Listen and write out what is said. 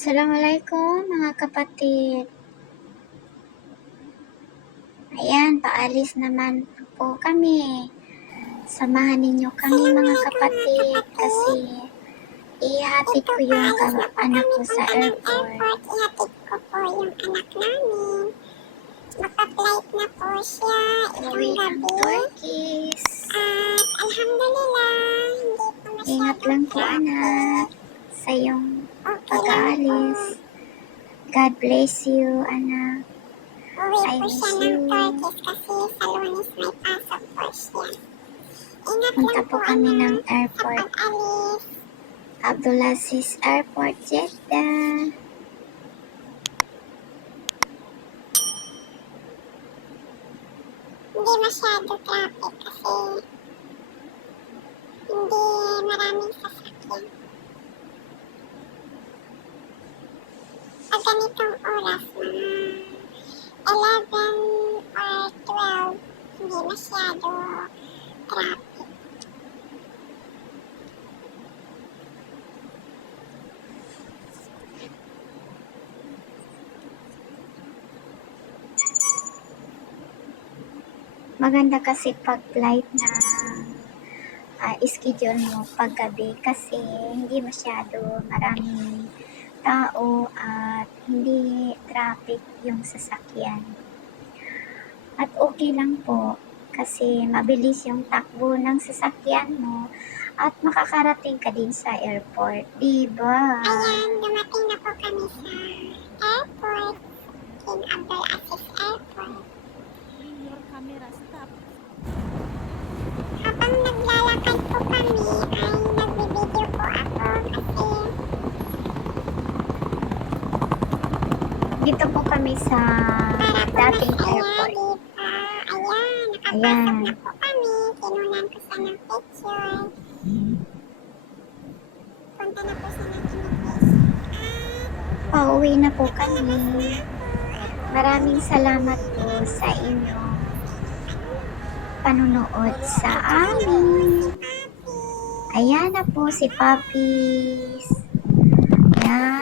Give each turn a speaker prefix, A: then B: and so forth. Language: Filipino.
A: Assalamualaikum mga kapatid. Ayan, paalis naman po kami. Samahan ninyo kami mga kapatid kasi ihatid ko yung anak ko sa airport.
B: Ihatid ko po yung anak namin. Magpa-flight na po siya ilang
A: ng
B: gabi. At alhamdulillah, hindi po masyadong
A: Ingat lang po anak sa iyong. Pag-aalis. God bless you anak.
B: Uwi
A: I
B: po siya ng. Turkish kasi sa lunes may pasok po siya. Ingat
A: Punta
B: lang
A: po
B: po
A: kami ng airport.
B: kapag alis.
A: Abdulaziz Airport, Jeddah.
B: Hindi masyado traffic kasi hindi maraming sasakyan. Pag ganitong oras, mga 11 or 12, hindi masyado traffic.
A: Maganda kasi pag flight na ah, schedule mo paggabi kasi hindi masyado maraming tao at hindi traffic yung sasakyan. At okay lang po kasi mabilis yung takbo ng sasakyan mo at makakarating ka din sa airport, di ba?
B: Ayan, dumating na po kami sa airport. King Abdul Aziz Airport.
C: Your camera stop.
B: Habang naglalakad po kami, ay nagbibideo po ako kasi
A: Dito po kami sa dating airport.
B: Ayan, nakapasok na po kami. Kinunan ko siya ng picture. Punta na po siya ng immigration. At
A: Pauwi na po kami. Maraming salamat po sa inyong panunood sa amin. Ayan na po si Papis. Ayan.